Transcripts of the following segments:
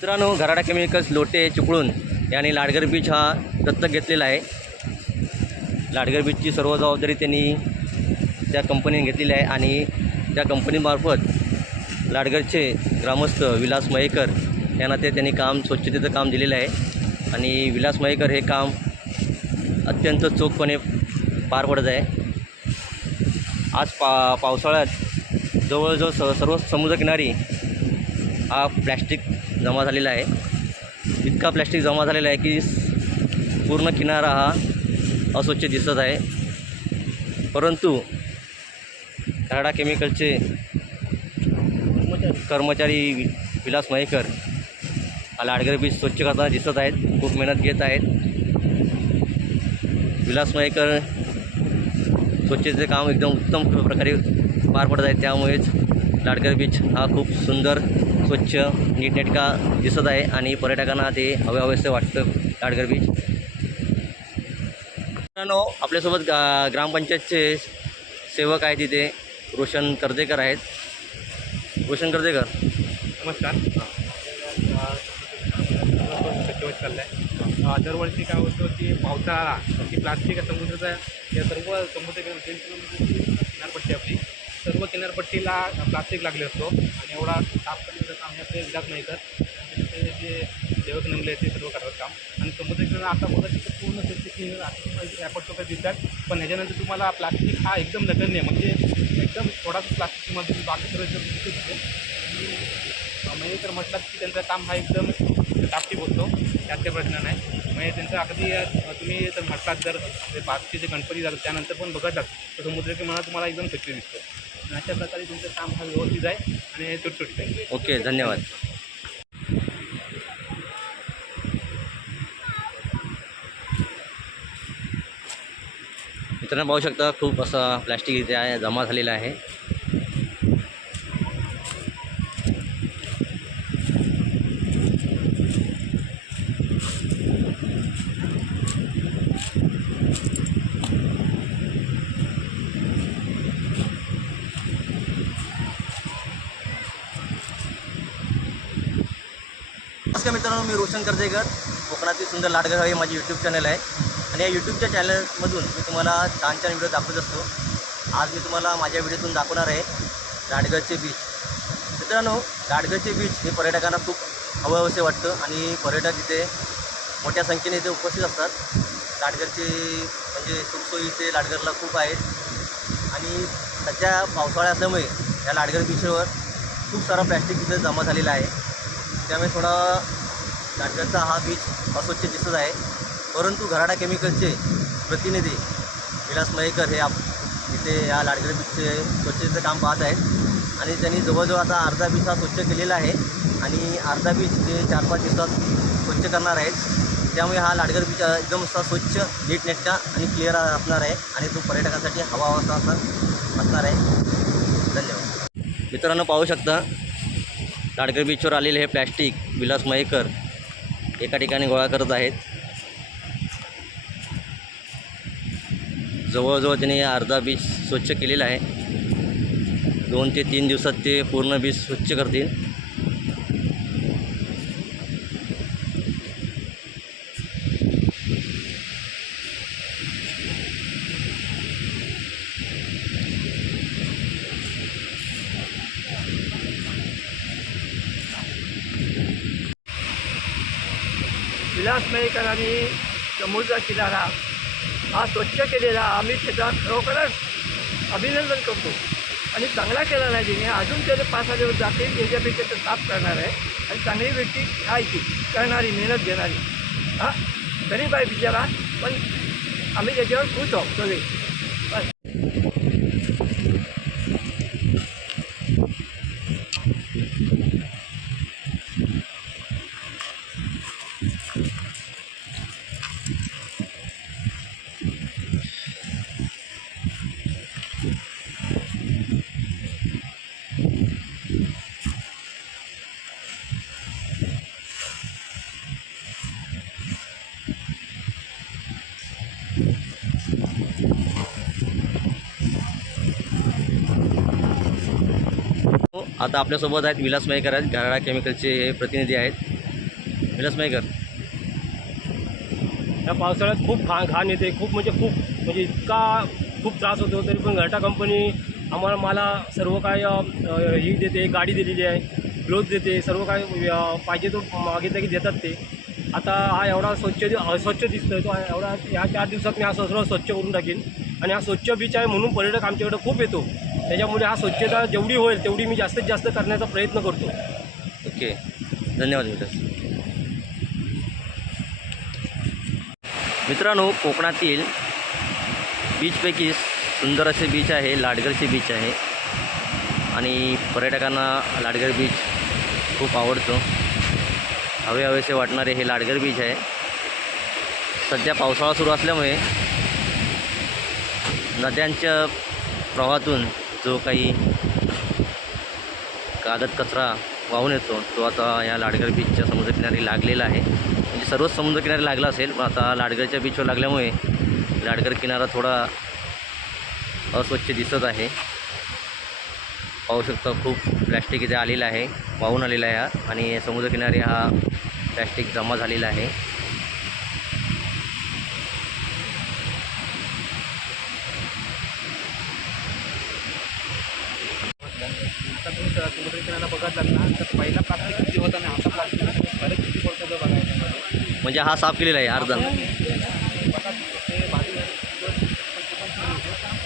मित्रांनो घराडा केमिकल्स लोटे चिपळून यांनी लाडगर बीच हा दत्तक घेतलेला आहे. लाडगर बीचची सर्व जबाबदारी त्यांनी त्या कंपनीने घेतलेली आहे आणि त्या कंपनीमार्फत लाडगरचे ग्रामस्थ विलास मयेकर यांना ते त्यांनी काम स्वच्छतेचं काम दिलेलं आहे. आणि विलास मयेकर हे काम अत्यंत चोखपणे पार पडत आहे. आज पा पावसाळ्यात जवळजवळ स सर्व समुद्रकिनारी हा प्लॅस्टिक जमा झालेला आहे. इतका प्लॅस्टिक जमा झालेला आहे की पूर्ण किनारा हा अस्वच्छ दिसत आहे. परंतु कराडा केमिकलचे कर्मचारी विलास मयेकर हा लाडगर बीच स्वच्छ करताना दिसत आहेत खूप मेहनत घेत आहेत. विलास मयेकर स्वच्छतेचे काम एकदम उत्तम प्रकारे पार पडत आहे त्यामुळेच लाडगर बीच हा खूप सुंदर स्वच्छ नीटनेटका दिसत आहे आणि पर्यटकांना ते हवे हवेसे वाटतं लाडगर बीच मित्रांनो आपल्यासोबत गा ग्रामपंचायतचे सेवक आहेत तिथे रोशन कर्देकर आहेत. रोशन कर्देकर नमस्कार. चाललं आहे दरवर्षी काय होतं की पावसाळा की प्लास्टिक समुद्राचा या सर्व समुद्र किनारपट्टी आपली. सर्व किनारपट्टीला प्लास्टिक लागले असतो. आणि एवढा साफ करण्याचं काम हे आपले नाही तर. ते जे देवक नेमले ते सर्व करतात काम. आणि समुद्रकिनारा आता बघा तिथं पूर्ण स्वच्छ वगैरे दिसतात पण ह्याच्यानंतर तुम्हाला प्लास्टिक हा एकदम नगण्य म्हणजे एकदम थोडासा प्लास्टिकमध्ये बाकी सर्व दिसतो म्हणजे तर म्हटलं की त्यांचं काम हा एकदम टापटीप होतो त्यात काही प्रश्न नाही. म्हणजे त्यांचं अगदी तुम्ही तर म्हटलात जर ते जे गणपती झालं त्यानंतर पण बघतात तर समुद्र किनारा तुम्हाला एकदम स्वच्छ दिसतो. आणि अशा प्रकारे तुमचं काम हा व्यवस्थित आहे आणि तुटतुट आहे. ओके धन्यवाद. मित्रांनो पाहू शकता खूप असं प्लॅस्टिक इथे आहे जमा झालेला आहे. नमस्कार मित्रांनो मी रोशन कर्जेकर कोकणातील सुंदर लाडगर हे माझे यूट्यूब चॅनल आहे. आणि या यूट्यूबच्या चॅनलमधून मी तुम्हाला छान छान व्हिडिओ दाखवत असतो. आज मी तुम्हाला माझ्या व्हिडिओतून दाखवणार आहे लाडगरचे बीच मित्रांनो लाडगरचे बीच हे पर्यटकांना खूप हवंहवसे वाटतं आणि पर्यटक इथे मोठ्या संख्येने इथे उपस्थित असतात. लाडगरचे म्हणजे सुखसोयी इथे लाडगडला खूप आहेत. आणि सध्या पावसाळा असल्यामुळे या लाडगड बीचवर खूप सारा प्लॅस्टिक इथे जमा झालेला आहे. त्यामुळे थोडा लाडगरचा हा बीच अस्वच्छ दिसत आहे. परंतु घराडा केमिकलचे प्रतिनिधी विलास मयेकर हे आप इथे या लाडगड बीचचे स्वच्छतेचं काम पाहत आहेत. आणि त्यांनी जवळजवळ आता अर्धा बीच हा स्वच्छ केलेला आहे. आणि अर्धा बीच ते चार पाच दिवसात स्वच्छ करणार आहेत. त्यामुळे हा लाडगर बीच एकदम असा स्वच्छ नीटनेटका आणि क्लिअर असणार आहे. आणि तो पर्यटकांसाठी हवा असा असा असणार आहे. धन्यवाद. मित्रांनो पाहू शकता लाडगर बीचवर आलेले हे प्लॅस्टिक विलास मयेकर एका ठिकाणी गोळा करत आहेत. जवळजवळ त्यांनी अर्धा बीच स्वच्छ केलेला आहे. दोन ते तीन दिवसात ते पूर्ण बीच स्वच्छ करतील. विलास मयेकरांनी समुद्र किनारा हा स्वच्छ केलेला आम्ही त्याचा खरोखरच अभिनंदन करतो. आणि चांगला केला नाही तिने अजून त्याचे पाच सहा दिवस जातील त्याच्यापेक्षा ते साफ करणार आहे. आणि चांगली व्यक्ती आहे ती करणारी मेहनत घेणारी. हां गरीब आहे बिचारा पण आम्ही त्याच्यावर खुश आहोत. सगळे आता आपल्यासोबत आहेत विलास मयेकर आहेत घराडा केमिकलचे हे प्रतिनिधी आहेत. विलास मयेकर. या पावसाळ्यात खूप घा घाण येते खूप म्हणजे खूप म्हणजे इतका खूप त्रास होतो तरी पण घरटा कंपनी आम्हाला मला सर्व काय ही देते गाडी दिलेली आहे ग्लोव्ज देते सर्व काय पाहिजे तो मागितलं की देतात ते. आता हा एवढा स्वच्छ दि- अस्वच्छ आहे तो एवढा या चार दिवसात मी हा सर्व स्वच्छ करून टाकेन. आणि हा स्वच्छ बीच आहे म्हणून पर्यटक आमच्याकडे खूप येतो. त्याच्यामुळे हा स्वच्छता जेवढी होईल तेवढी मी जास्तीत जास्त करण्याचा प्रयत्न करतो. ओके. धन्यवाद मित्र मित्रांनो कोकणातील बीचपैकी सुंदर असे बीच आहे लाडगरचे बीच आहे. आणि पर्यटकांना लाडगर बीच खूप आवडतो. हवे हवेसे वाटणारे हे लाडगर बीच आहे. सध्या पावसाळा सुरू असल्यामुळे नद्यांच्या प्रवाहातून जो काही कागद कचरा वाहून येतो तो आता या लाडगर बीचच्या समुद्रकिनारी लागलेला आहे. म्हणजे सर्वच समुद्रकिनारी लागला असेल पण आता लाडगरच्या बीचवर लागल्यामुळे लाडगर किनारा थोडा अस्वच्छ दिसत आहे. पाहू शकता खूप प्लॅस्टिक इथे आलेलं आहे वाहून आलेला आहे आणि समुद्रकिनारी हा प्लॅस्टिक जमा झालेला आहे. समुद्र किनारा सर बघत ना तर पहिला प्लास्टिक किती होता आणि आता प्लास्टिक फरक किती पडतो तो बघायचा म्हणजे हा साफ केलेला आहे अर्धा. बघा ते भाजी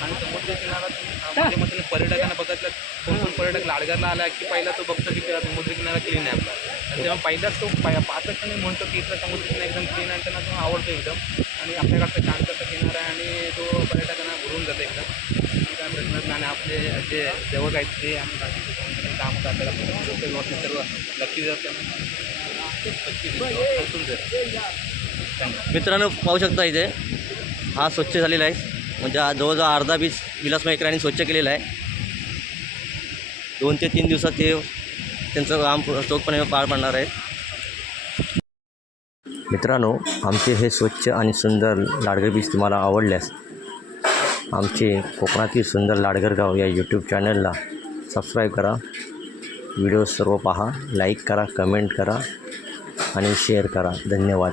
आणि समुद्रकिनारा म्हणजे पर्यटकांना बघितलं कोण कोण पर्यटक लाडगरला आला की पहिला तो बघतो की समुद्रकिनारा क्लीन आहे आपला तेव्हा पहिलाच तो पाय पाहत म्हणतो की इथला समुद्रकिनारा एकदम क्लीन आहे त्यांना तो आवडतो एकदम आणि आपल्याकडचा शांतता किनारा आहे आणि तो पर्यटकांना भरून जातो एकदम आणि काय प्रश्न आणि आपले जे सेवक आहेत ते आणि काम आपले लोक व्यवस्थित सर्व लक्ष देतात मित्रांनो पाहू शकता इथे हा स्वच्छ झालेला आहे. म्हणजे हा जवळजवळ अर्धा बीच विलास मयकरांनी स्वच्छ केलेला आहे. दोन ते तीन दिवसात ते त्यांचं काम चोखपणे पार पाडणार आहे. मित्रांनो आमचे हे स्वच्छ आणि सुंदर लाडगर बीच तुम्हाला आवडल्यास आमचे कोकणातील सुंदर लाडगर गाव या यूट्यूब चॅनलला सबस्क्राईब करा. व्हिडिओ सर्व पहा. लाईक करा कमेंट करा आणि शेअर करा. धन्यवाद.